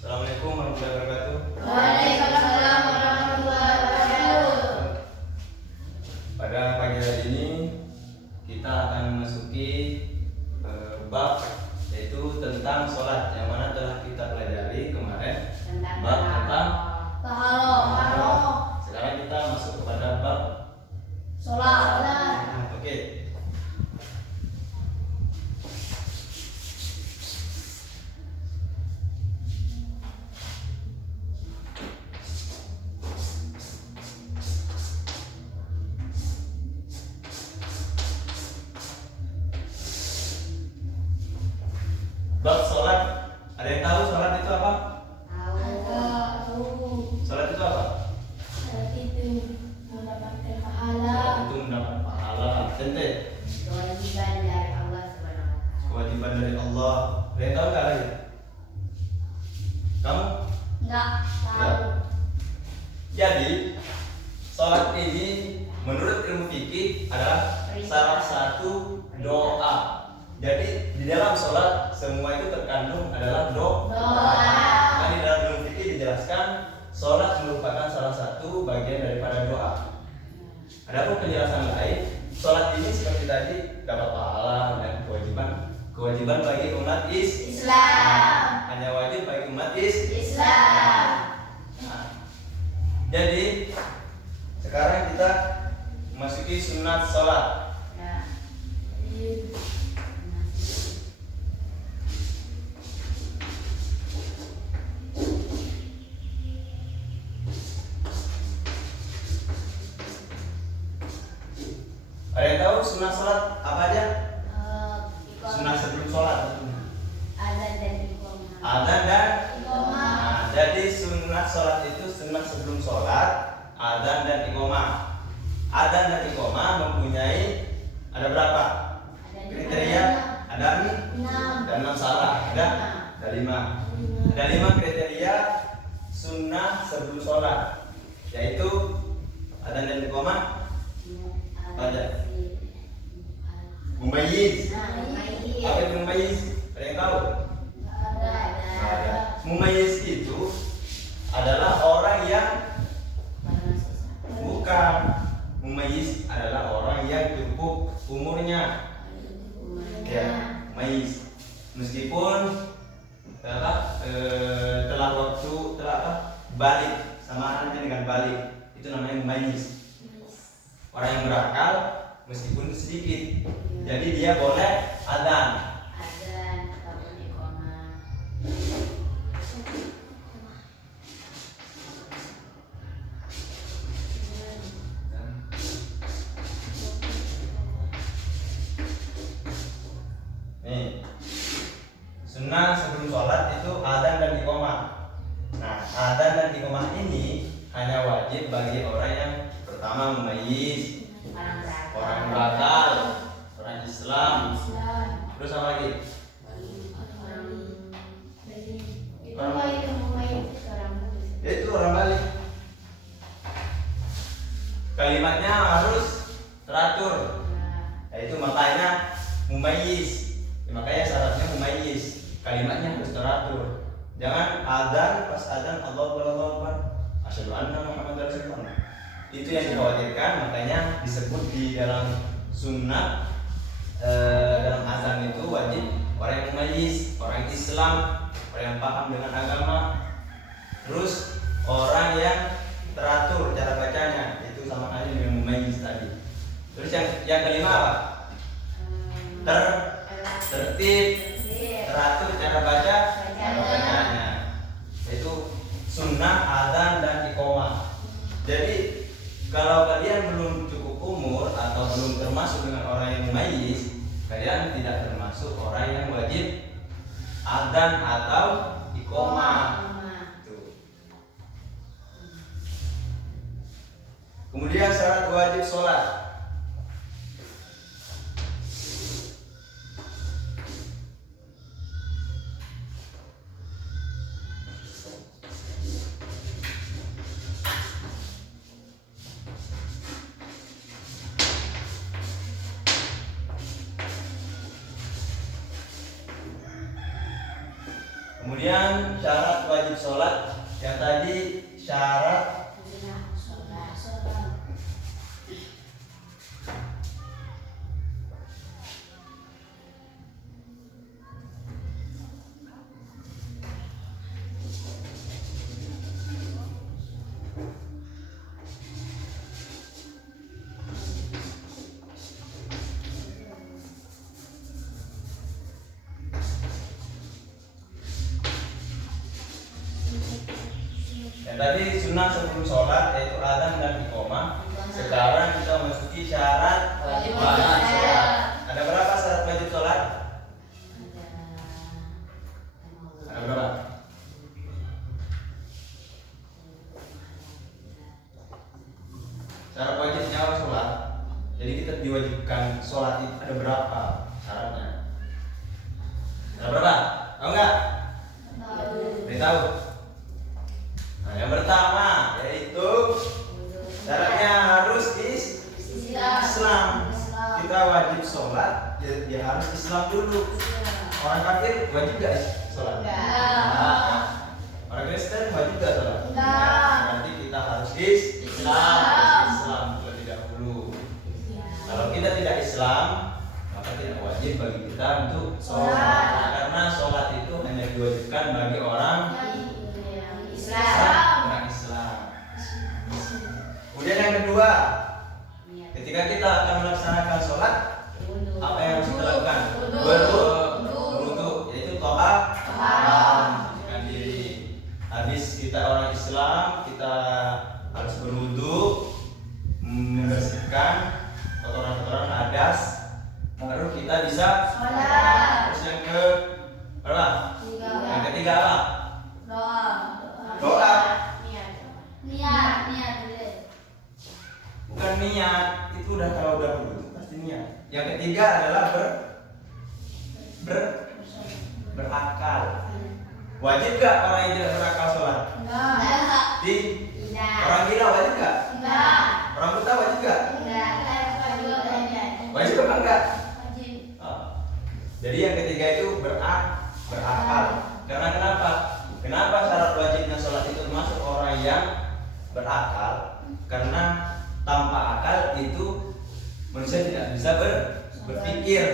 Assalamualaikum warahmatullahi wabarakatuh. Waalaikumsalam warahmatullahi wabarakatuh. Pada pagi hari ini kita akan memasuki bab yaitu tentang sholat, yang mana telah kita pelajari kemarin bab tentang Tahalo. Sekarang kita masuk kepada bab Sholat. Oke. Bab sholat. Ada yang tahu sholat itu apa? Tahu. Sholat itu apa? Sholat itu mendapatkan pahala. Sholat itu mendapat pahala. Tente. Kewajiban dari Allah Subhanahu wa taala. Kewajiban dari Allah. Ada yang tahu nggak lagi? Kamu? Enggak tahu. Jadi sholat ini menurut ilmu fikih adalah salah satu doa. Jadi di dalam sholat semua itu terkandung adalah doa. Kan di dalam ilmu fikih dijelaskan sholat merupakan salah satu bagian daripada doa. Adapun penjelasan lain, sholat ini seperti tadi dapat pahala dan kewajiban bagi umat Islam. Hanya wajib bagi umat Islam. Nah, jadi sekarang kita memasuki sunat sholat. Ya. Ada yang tahu sunat sholat apa aja? Sunat sebelum sholat. Adzan dan iqamah. Adzan dan Iqamah. Nah, jadi sunat sholat itu sunat sebelum sholat, adzan dan iqamah. Adzan dan iqamah mempunyai ada berapa kriteria? Ada 6. dan 6 salah. Ada 5. Ada 5 kriteria sunnah sebelum sholat, yaitu adzan dan iqamah. Ada. Mumayyiz. Apa itu mumayyiz? Ada yang tahu? Ada. Mumayyiz itu adalah orang yang bukan. Mumayyiz adalah orang yang cukup umurnya. Ya, mumayyiz. Meskipun telah waktu balik, samaannya dengan balik, itu namanya mumayyiz. Orang yang berakal meskipun sedikit. Jadi dia boleh adzan. Adzan ataupun iqamah. Nih, sunnah sebelum sholat itu adzan dan iqamah. Nah, adzan dan iqamah ini hanya wajib bagi orang yang pertama mumayyiz, orang berakal, orang Islam. Terus apa lagi? Yaitu orang balik. Kalimatnya harus teratur. Yaitu makanya mumayyiz. Makanya syaratnya mumayyiz. Kalimatnya harus teratur. Jangan adzan pas adzan Allahu Akbar, asyhadu anna Muhammadar Rasulullah. Itu yang dikhawatirkan, makanya disebut di dalam sunnah dalam azan itu wajib orang yang mumayyiz, orang Islam, orang yang paham dengan agama, terus orang yang teratur cara bacanya, itu sama halnya dengan mumayyiz tadi. Terus yang kelima apa? Tertib, teratur cara bacanya. Itu sunnah adzan dan iqamah. Jadi kalau kalian belum cukup umur atau belum termasuk dengan orang yang mumayyiz, kalian tidak termasuk orang yang wajib adzan atau iqamah. Kemudian syarat wajib sholat. Kemudian syarat wajib sholat yang tadi syarat sholat. yang tadi sunnah sebelum sholat yaitu adzan dan iqamah. Sekarang kita masuki syarat Wajib sholat. sholat. Ada berapa syarat wajib sholat? Ada berapa? Syarat wajibnya orang sholat. Jadi kita diwajibkan sholat itu ada berapa syaratnya? Ada berapa? Tahu nggak? Tahu. Nah, yang pertama yaitu syaratnya harus Islam. Kita wajib sholat, ya harus Islam dulu. Orang kafir wajib gak sholat? Nah, orang Kristen wajib gak sholat? Berarti kita harus Islam terlebih dahulu. Kalau kita tidak Islam, maka tidak wajib bagi kita untuk sholat. Karena sholat itu hanya diwajibkan bagi orang Islam. Kemudian yang kedua, ketika kita akan melaksanakan sholat, apa yang harus kita lakukan? Berwudu, yaitu mensucikan diri. Habis kita orang Islam, kita harus berwudu, membersihkan kotoran-kotoran hadas, baru kita bisa sholat. Terus yang ke berapa? Yang ketiga apa? Doa. Bukan niat, itu udah kalau udah berwudu pasti niat. Yang ketiga adalah berakal. Wajib gak orang yang tidak berakal sholat? Orang gila wajib gak? Orang buta wajib gak? Wajib apa enggak? Jadi yang ketiga itu berakal. Karena kenapa? Kenapa syarat wajibnya sholat itu termasuk orang yang berakal? Karena tanpa akal itu manusia tidak bisa berpikir.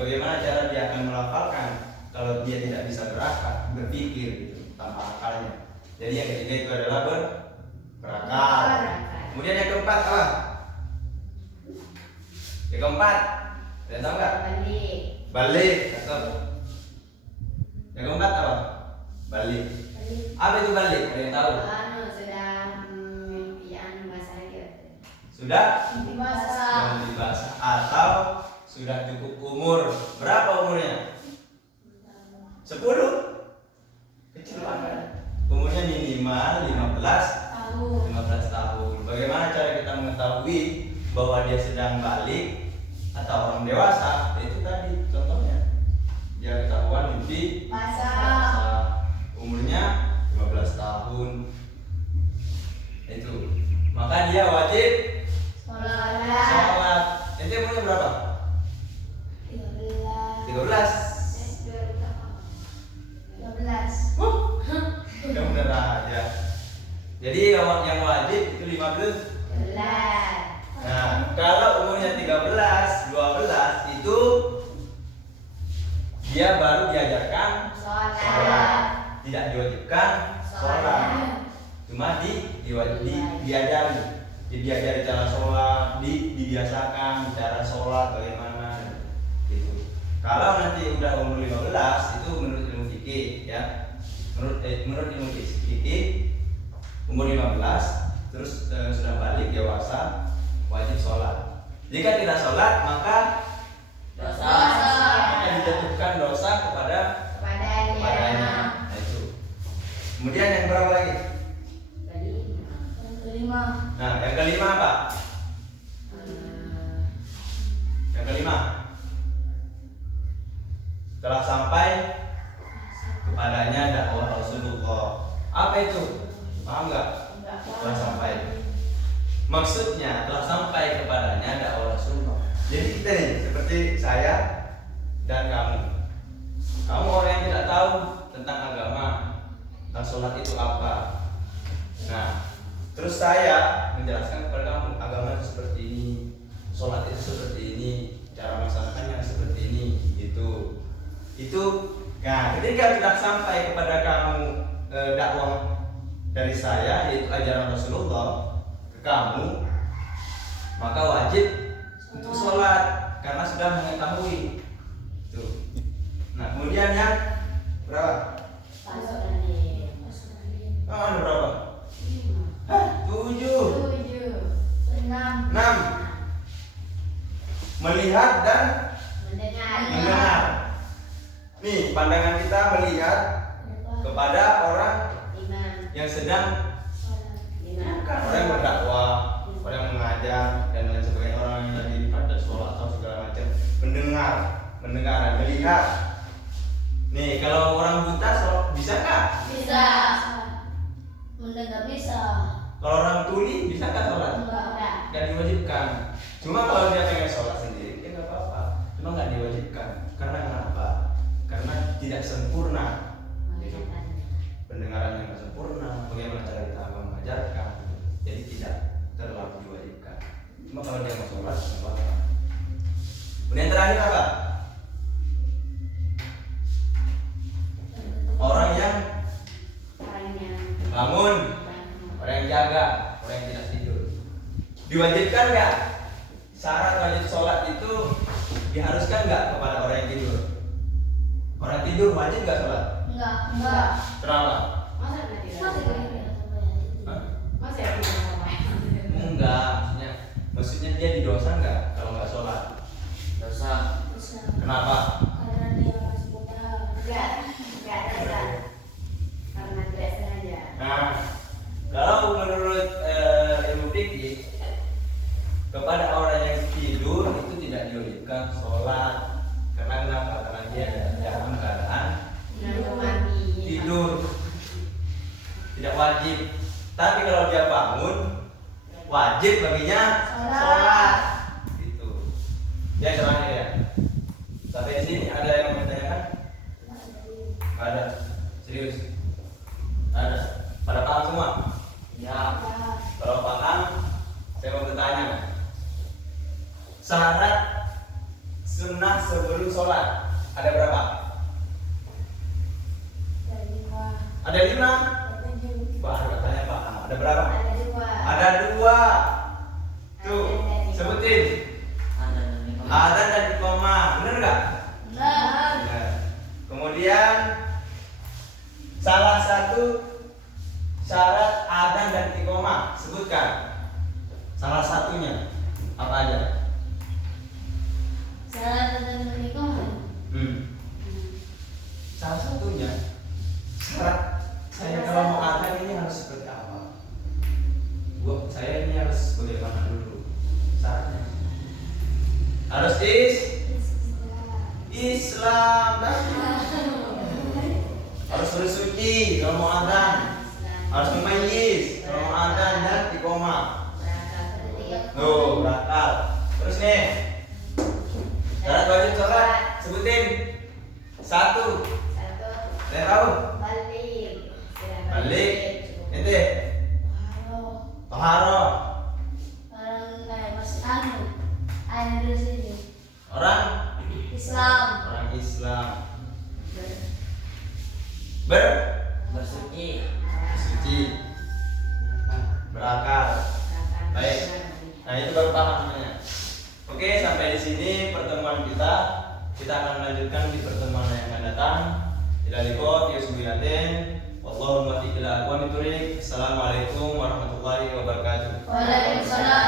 Bagaimana cara dia akan melafalkan kalau dia tidak bisa berpikir gitu, tanpa akalnya. Jadi yang ketiga itu adalah berakal. Kemudian yang keempat apa? Yang keempat, kalian tahu nggak? Balik. Yang keempat apa? Balik. Apa itu balik? Kalian tahu? Sudah dibahas atau sudah cukup umur. Berapa umurnya? 10? Kecil banget. Umurnya minimal 15 tahun. Bagaimana cara kita mengetahui bahwa dia sedang balik atau orang dewasa? Itu tadi contohnya. Dia ketahuan mimpi basah. Umurnya 15 tahun. Itu. Maka dia wajib sholat. Ente umurnya berapa? 13. Udah bener aja. Jadi yang wajib itu 15. Nah, kalau umurnya 13, 12 itu dia baru diajarkan sholat. Tidak diwajibkan sholat. Cuma diajari. Diajari cara sholat, dibiasakan cara sholat bagaimana gitu. Kalau nanti udah umur 15 itu menurut ilmu fikih ya. Menurut ilmu fikih umur 15 terus sudah balik dewasa wajib sholat. Jika tidak sholat maka dijatuhkan dosa kepadanya. Nah, itu. Kemudian yang berapa lagi? Nah, yang kelima apa? Yang kelima, telah sampai kepadanya dakwah Rasulullah. Apa itu? Paham nggak? Telah sampai. Maksudnya telah sampai kepadanya dakwah Rasulullah. Jadi kita nih, seperti saya dan kamu. Kamu orang yang tidak tahu tentang agama, tentang sholat itu apa. Nah, terus saya menjelaskan kepada kamu agama itu seperti ini, sholat itu seperti ini, cara melaksanakannya seperti ini, itu. Nah, ketika tidak sampai kepada kamu dakwah dari saya, yaitu ajaran Rasulullah ke kamu, maka wajib untuk sholat karena sudah mengetahui. Tuh. Nah, kemudian yang berapa? Ada berapa? 7. 6. Melihat dan mendengar. Nih, pandangan kita melihat kepada orang yang sedang orang yang berdakwah, orang yang mengajar dan lain sebagainya, orang yang lagi pada sholat atau segala macam. Mendengar, melihat. Nih, kalau orang buta bisa nggak? Bisa. Mendengar bisa. Kalau orang tuli bisa nggak sholat? Enggak. Nggak diwajibkan. Cuma kalau dia pengen sholat sendiri, ya nggak apa-apa. Cuma nggak diwajibkan. Karena kenapa? Karena tidak sempurna. Pendengarannya nggak sempurna. Bagaimana cara kita mengajarkan? Jadi tidak terlalu diwajibkan. Cuma kalau dia mau sholat, nggak apa-apa. Kemudian terakhir apa? Orang yang bangun, orang yang jaga, orang yang tidak tidur. Diwajibkan nggak? Syarat wajib sholat itu diharuskan nggak kepada orang yang tidur? Orang tidur wajib nggak sholat? Enggak. Kenapa? Masa Enggak, maksudnya dia didosa nggak kalau nggak sholat? Dosa. Kenapa? Karena dia masih buta. Enggak ada. Karena tidak sengaja. Nah, kalau menurut ilmu fikih, kepada orang yang tidur itu tidak diwajibkan sholat. Karena kenapa? Karena dia dalam keadaan tidur, tidak wajib. Tapi kalau dia bangun, wajib baginya sholat. Gitu. Ya, terakhir ya. Sampai di sini ada yang mau ditanyakan? Nggak ada. Serius? Nggak ada. Pada paham semua? Ya. Kalau paham, saya mau bertanya. Syarat sunnah sebelum sholat ada berapa? Ada 5. Baru katanya paham. Ada berapa? Ada 2. Tuh, sebutin. Adzan dan iqamah. Benar nggak? Benar. Kemudian salah satu syarat adzan dan iqamah, sebutkan. Salah satunya apa aja? Salah satunya syarat saya kalau mau adzan ini harus seperti apa? Saya ini harus bagaimana dulu? Syaratnya harus Islam, harus bersuci kalau mau adzan, harus mumayyiz kalau mau adzan dan iqamah. Tuh, berakal. Terus nih, syarat wajib sholat, sebutin. 1. Saya tahu. Balik. Ente. Toharoh. Orang Islam. Bersuci. Berakal. Baik. Nah, itu baru paham namanya. Oke, sampai di sini pertemuan kita. Kita akan melanjutkan di pertemuan yang akan datang. Ila liqa fi subihatin. Wallahu muwaffiq ila aqwamit thoriq. Assalamualaikum warahmatullahi wabarakatuh. Waalaikumsalam.